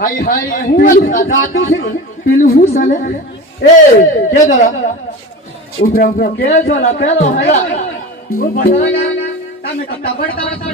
હાય હાય હું જાતું છું પેલું હું ચાલે એ કે જરા ઉભરા ઉભરા કે જોલા પેલો હેલા હું બતાવા તમે તો તબડતા